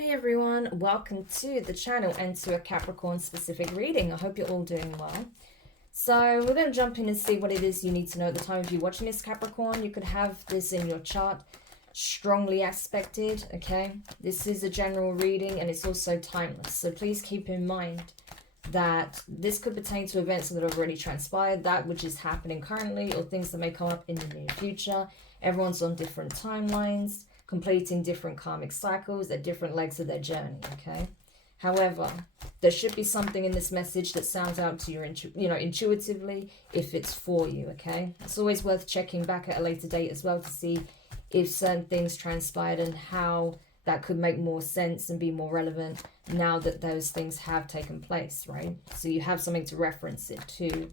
Hey everyone, welcome to the channel and to a Capricorn specific reading. I hope you're all doing well. So we're going to jump in and see what it is you need to know at the time of you watching this, Capricorn. You could have this in your chart strongly aspected, okay? This is a general reading and it's also timeless. So please keep in mind that this could pertain to events that have already transpired, that which is happening currently, or things that may come up in the near future. Everyone's on different timelines, completing different karmic cycles at different legs of their journey, okay? However, there should be something in this message that sounds out to your, intuitively if it's for you, okay? It's always worth checking back at a later date as well to see if certain things transpired and how that could make more sense and be more relevant now that those things have taken place, right? So you have something to reference it to.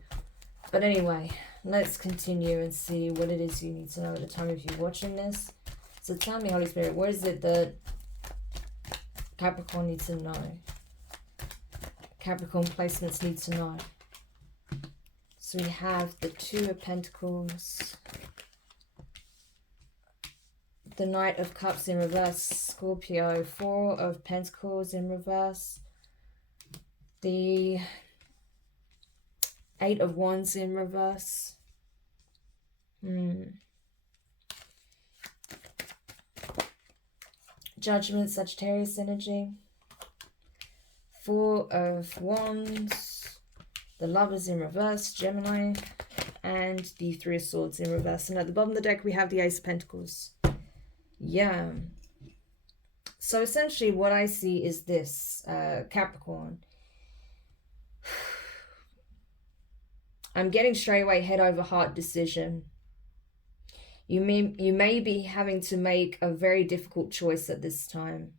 But anyway, let's continue and see what it is you need to know at the time of you watching this. So tell me, Holy Spirit, what is it that Capricorn needs to know? Capricorn placements need to know. So we have the Two of Pentacles, the Knight of Cups in reverse, Scorpio, Four of Pentacles in reverse, the Eight of Wands in reverse. Judgment, Sagittarius energy, Four of Wands, the Lovers in reverse, Gemini, and the Three of Swords in reverse. And at the bottom of the deck, we have the Ace of Pentacles. Yeah. So essentially what I see is this, Capricorn. I'm getting straight away head over heart decision. You may be having to make a very difficult choice at this time.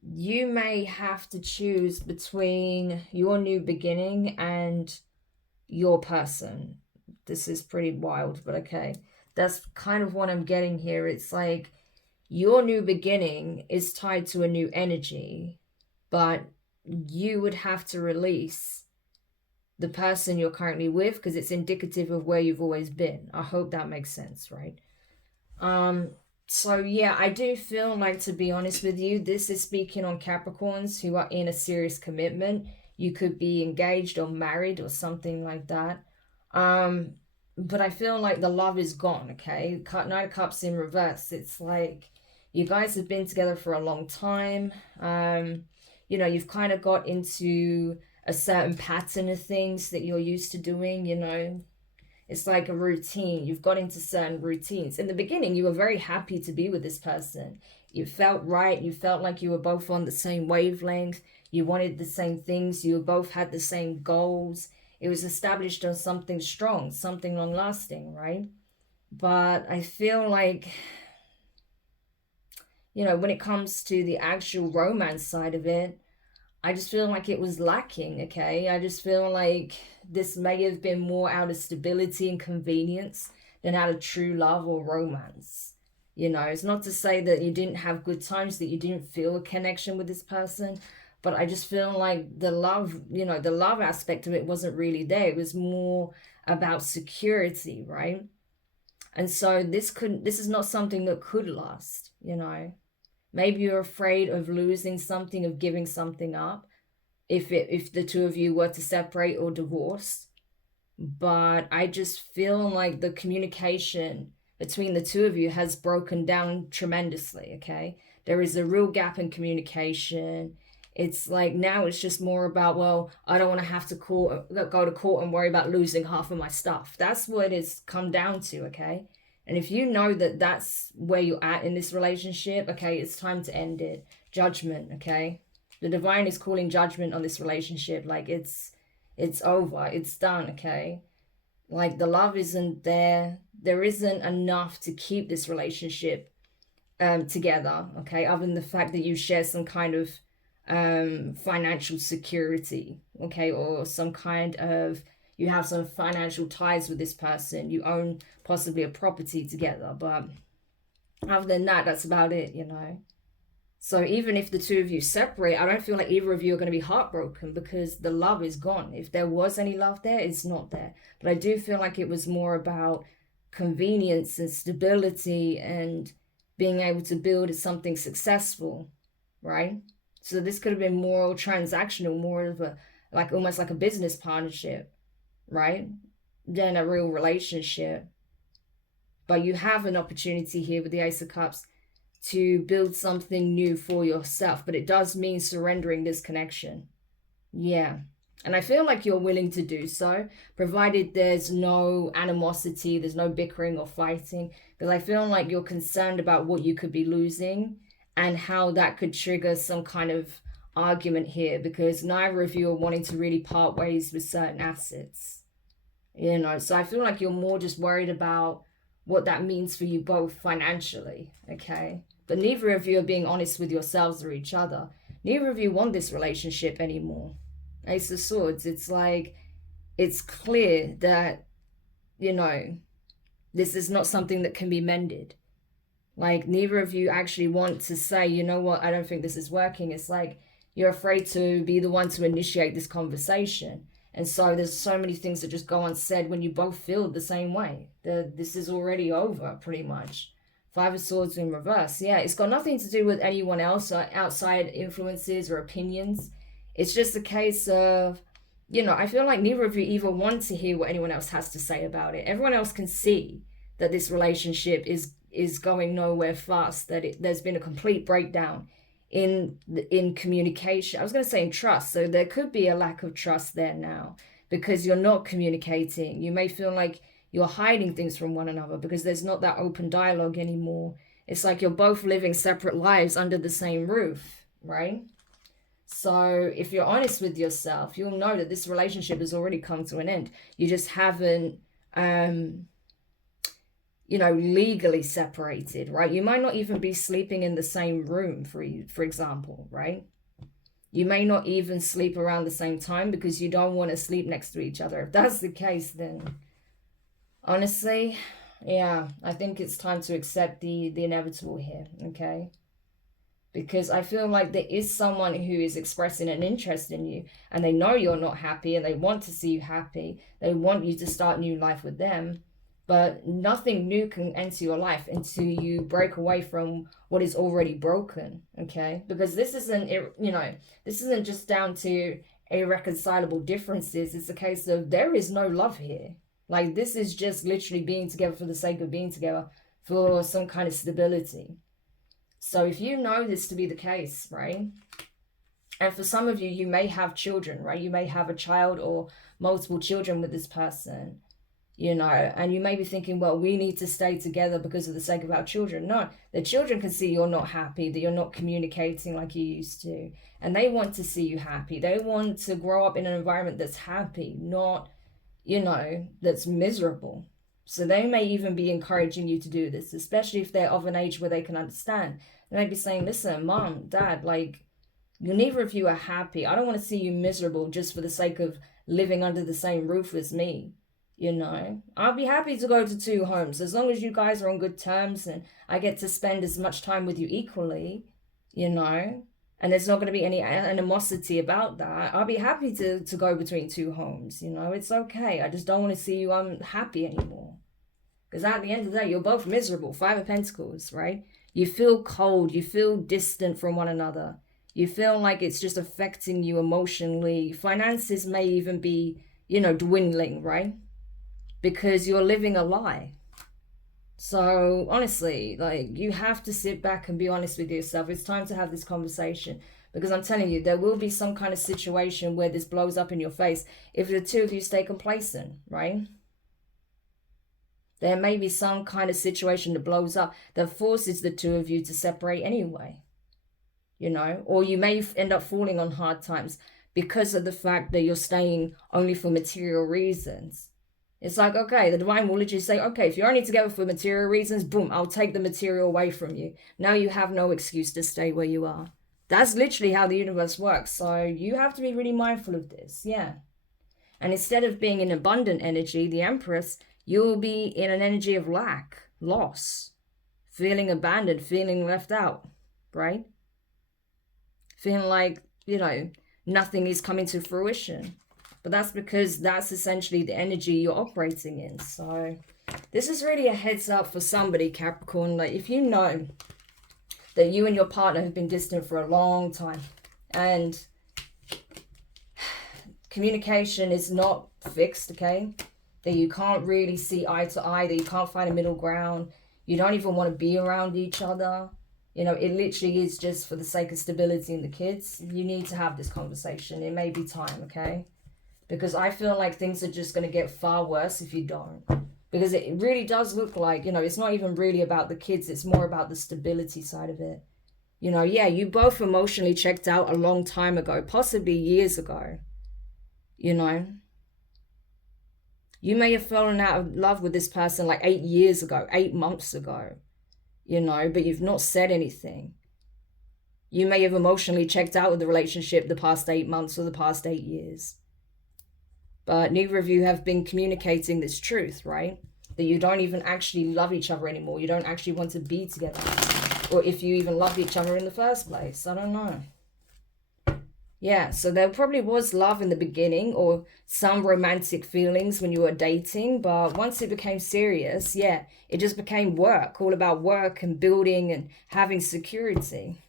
You may have to choose between your new beginning and your person. This is pretty wild, but okay. That's kind of what I'm getting here. It's like your new beginning is tied to a new energy, but you would have to release the person you're currently with because it's indicative of where you've always been. I hope that makes sense, right? So yeah, I do feel like, to be honest with you, this is speaking on Capricorns who are in a serious commitment. You could be engaged or married or something like that. But I feel like the love is gone, okay? Knight of Cups in reverse. It's like you guys have been together for a long time. You've kind of got into a certain pattern of things that you're used to doing, It's like a routine. You've got into certain routines. In the beginning, you were very happy to be with this person. You felt right. You felt like you were both on the same wavelength. You wanted the same things. You both had the same goals. It was established on something strong, something long-lasting, right? But I feel like, when it comes to the actual romance side of it, I just feel like it was lacking, okay? I just feel like this may have been more out of stability and convenience than out of true love or romance. It's not to say that you didn't have good times, that you didn't feel a connection with this person, but I just feel like the love, the love aspect of it wasn't really there. It was more about security, right? And so this is not something that could last, Maybe you're afraid of losing something, of giving something up, if the two of you were to separate or divorce. But I just feel like the communication between the two of you has broken down tremendously, okay? There is a real gap in communication. It's like now it's just more about, well, I don't want to have to go to court and worry about losing half of my stuff. That's what it's come down to, okay? And if you know that that's where you're at in this relationship, okay, it's time to end it. Judgment, okay? The divine is calling judgment on this relationship. Like it's over. It's done, okay? Like the love isn't there. There isn't enough to keep this relationship together, okay? Other than the fact that you share some kind of financial security, okay? Or some kind of, you have some financial ties with this person. You own possibly a property together. But other than that, that's about it, So even if the two of you separate, I don't feel like either of you are going to be heartbroken because the love is gone. If there was any love there, it's not there. But I do feel like it was more about convenience and stability and being able to build something successful right? So this could have been more transactional, more of a, like almost like a business partnership, right? Than a real relationship. But you have an opportunity here with the Ace of Cups to build something new for yourself. But it does mean surrendering this connection. Yeah. And I feel like you're willing to do so, provided there's no animosity, there's no bickering or fighting. Because I feel like you're concerned about what you could be losing and how that could trigger some kind of argument here. Because neither of you are wanting to really part ways with certain assets. You know, so I feel like you're more just worried about what that means for you both financially, okay? But neither of you are being honest with yourselves or each other. Neither of you want this relationship anymore. Ace of Swords, it's like, it's clear that, you know, this is not something that can be mended. Like, neither of you actually want to say, you know what, I don't think this is working. It's like, you're afraid to be the one to initiate this conversation. And so there's so many things that just go unsaid when you both feel the same way. This is already over, pretty much. Five of Swords in reverse. Yeah, it's got nothing to do with anyone else or outside influences or opinions. It's just a case of, you know, I feel like neither of you even want to hear what anyone else has to say about it. Everyone else can see that this relationship is going nowhere fast, that there's been a complete breakdown in communication. I was going to say in trust. So there could be a lack of trust there now because you're not communicating. You may feel like you're hiding things from one another because there's not that open dialogue anymore. It's like you're both living separate lives under the same roof, right? So if you're honest with yourself, you'll know that this relationship has already come to an end. You just haven't, you know, legally separated, right? You might not even be sleeping in the same room, for example, right? You may not even sleep around the same time because you don't want to sleep next to each other. If that's the case, then honestly, yeah, I think it's time to accept the inevitable here, okay? Because I feel like there is someone who is expressing an interest in you and they know you're not happy and they want to see you happy. They want you to start new life with them. But nothing new can enter your life until you break away from what is already broken, okay? Because this isn't, you know, this isn't just down to irreconcilable differences. It's a case of there is no love here. Like, this is just literally being together for the sake of being together for some kind of stability. So if you know this to be the case, right? And for some of you, you may have children, right? You may have a child or multiple children with this person. You know, and you may be thinking, well, we need to stay together because of the sake of our children. No, the children can see you're not happy, that you're not communicating like you used to. And they want to see you happy. They want to grow up in an environment that's happy, not, you know, that's miserable. So they may even be encouraging you to do this, especially if they're of an age where they can understand. They may be saying, listen, mom, dad, like, neither of you are happy. I don't want to see you miserable just for the sake of living under the same roof as me. You know, I'll be happy to go to two homes as long as you guys are on good terms and I get to spend as much time with you equally, you know, and there's not going to be any animosity about that. I'll be happy to go between two homes, you know, it's okay. I just don't want to see you unhappy anymore. Because at the end of the day, you're both miserable. Five of Pentacles, right? You feel cold. You feel distant from one another. You feel like it's just affecting you emotionally. Finances may even be, you know, dwindling, right? Because you're living a lie. So honestly, like, you have to sit back and be honest with yourself. It's time to have this conversation, because I'm telling you, there will be some kind of situation where this blows up in your face if the two of you stay complacent, right? There may be some kind of situation that blows up that forces the two of you to separate anyway, you know, or you may end up falling on hard times because of the fact that you're staying only for material reasons. It's like, okay, the divine will literally say, okay, if you're only together for material reasons, boom, I'll take the material away from you. Now you have no excuse to stay where you are. That's literally how the universe works. So you have to be really mindful of this, yeah. And instead of being in abundant energy, the Empress, you'll be in an energy of lack, loss, feeling abandoned, feeling left out, right? Feeling like, you know, nothing is coming to fruition. But that's because that's essentially the energy you're operating in. So this is really a heads up for somebody, Capricorn. Like, if you know that you and your partner have been distant for a long time. And communication is not fixed, okay? That you can't really see eye to eye, that you can't find a middle ground. You don't even want to be around each other. You know, it literally is just for the sake of stability in the kids. You need to have this conversation. It may be time, okay? Because I feel like things are just going to get far worse if you don't. Because it really does look like, you know, it's not even really about the kids. It's more about the stability side of it. You know, yeah, you both emotionally checked out a long time ago, possibly years ago. You know, you may have fallen out of love with this person like 8 years ago, 8 months ago, you know, but you've not said anything. You may have emotionally checked out with the relationship the past 8 months or the past 8 years. But neither of you have been communicating this truth, right? That you don't even actually love each other anymore. You don't actually want to be together. Or if you even love each other in the first place. I don't know. Yeah, so there probably was love in the beginning or some romantic feelings when you were dating. But once it became serious, yeah, it just became work. All about work and building and having security.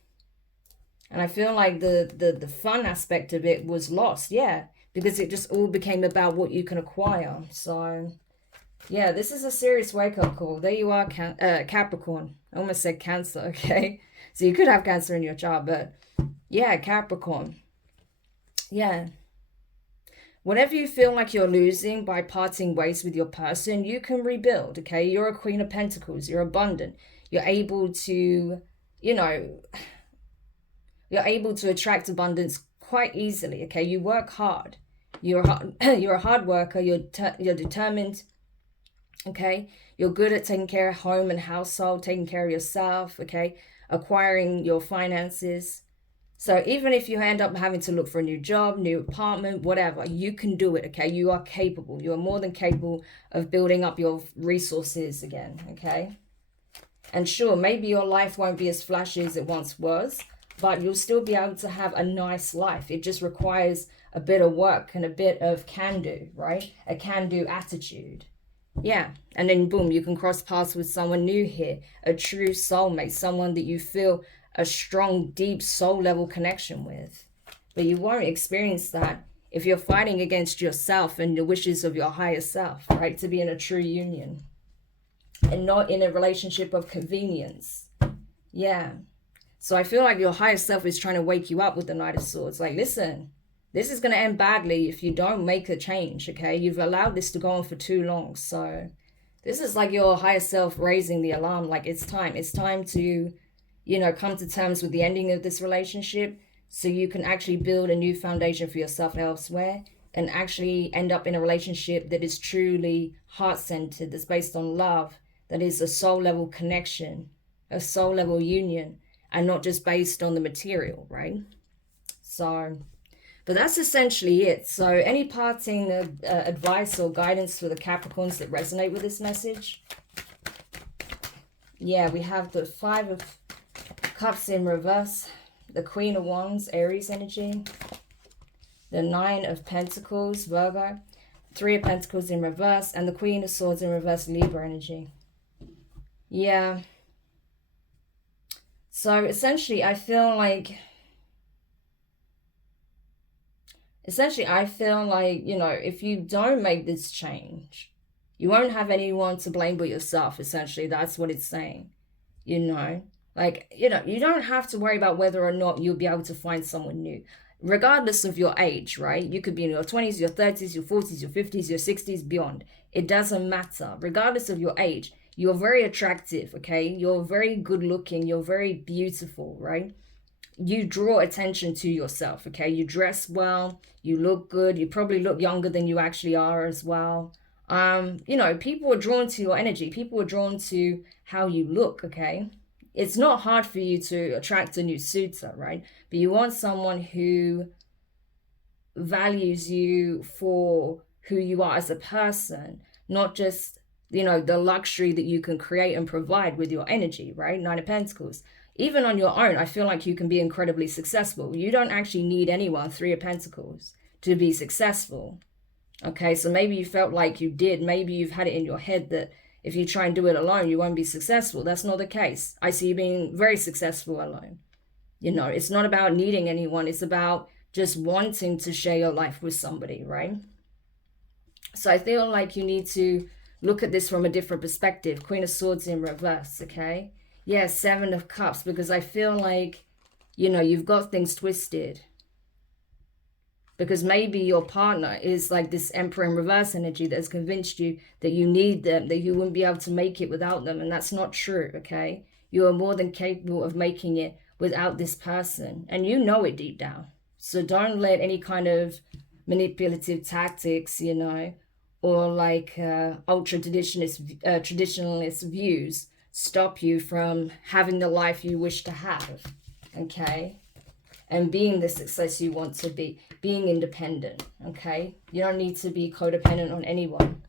And I feel like the fun aspect of it was lost, yeah. Because it just all became about what you can acquire. So, yeah, this is a serious wake-up call. There you are, Capricorn. I almost said Cancer, okay? So you could have Cancer in your chart, but yeah, Capricorn. Yeah. Whatever you feel like you're losing by parting ways with your person, you can rebuild, okay? You're a Queen of Pentacles. You're abundant. You're able to, you know, you're able to attract abundance quite easily, okay? You work hard. You're a hard worker. You're determined, okay? You're good at taking care of home and household, taking care of yourself, okay? Acquiring your finances. So even if you end up having to look for a new job, new apartment, whatever, you can do it, okay? You are capable. You are more than capable of building up your resources again, okay? And sure, maybe your life won't be as flashy as it once was, but you'll still be able to have a nice life. It just requires a bit of work and a bit of can-do, right? A can-do attitude. Yeah, and then boom, you can cross paths with someone new here, a true soulmate, someone that you feel a strong, deep soul level connection with. But you won't experience that if you're fighting against yourself and the wishes of your higher self, right? To be in a true union and not in a relationship of convenience. Yeah. So I feel like your higher self is trying to wake you up with the Knight of Swords. Like, listen, this is going to end badly if you don't make a change, okay? You've allowed this to go on for too long. So this is like your higher self raising the alarm. Like, it's time. It's time to, you know, come to terms with the ending of this relationship so you can actually build a new foundation for yourself elsewhere and actually end up in a relationship that is truly heart-centered, that's based on love, that is a soul-level connection, a soul-level union, and not just based on the material, right? So, but that's essentially it. So any parting advice or guidance for the Capricorns that resonate with this message? Yeah, we have the 5 of Cups in reverse, the Queen of Wands, Aries energy, the 9 of Pentacles, Virgo, 3 of Pentacles in reverse, and the Queen of Swords in reverse, Libra energy. Yeah. So essentially, I feel like, you know, if you don't make this change, you won't have anyone to blame but yourself. Essentially, that's what it's saying, you know. Like, you know, you don't have to worry about whether or not you'll be able to find someone new, regardless of your age, right? You could be in your 20s, your 30s, your 40s, your 50s, your 60s, beyond. It doesn't matter. Regardless of your age, you're very attractive, okay? You're very good looking. You're very beautiful, right? You draw attention to yourself, okay? You dress well. You look good. You probably look younger than you actually are as well. You know, people are drawn to your energy. People are drawn to how you look, okay? It's not hard for you to attract a new suitor, right? But you want someone who values you for who you are as a person, not just, you know, the luxury that you can create and provide with your energy, right? 9 of Pentacles. Even on your own, I feel like you can be incredibly successful. You don't actually need anyone, 3 of Pentacles, to be successful. Okay, so maybe you felt like you did. Maybe you've had it in your head that if you try and do it alone, you won't be successful. That's not the case. I see you being very successful alone. You know, it's not about needing anyone. It's about just wanting to share your life with somebody, right? So I feel like you need to look at this from a different perspective. Queen of Swords in reverse, okay? Yeah, Seven of Cups, because I feel like, you know, you've got things twisted. Because maybe your partner is like this Emperor in reverse energy that has convinced you that you need them, that you wouldn't be able to make it without them. And that's not true, okay? You are more than capable of making it without this person. And you know it deep down. So don't let any kind of manipulative tactics, you know, or like ultra traditionalist views stop you from having the life you wish to have, okay? And being the success you want to be, being independent, okay? You don't need to be codependent on anyone.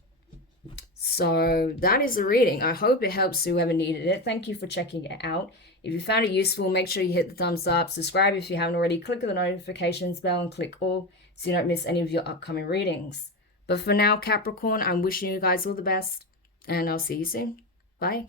So that is the reading. I hope it helps whoever needed it. Thank you for checking it out. If you found it useful, make sure you hit the thumbs up, subscribe if you haven't already, click the notifications bell and click all so you don't miss any of your upcoming readings. But for now, Capricorn, I'm wishing you guys all the best and I'll see you soon. Bye.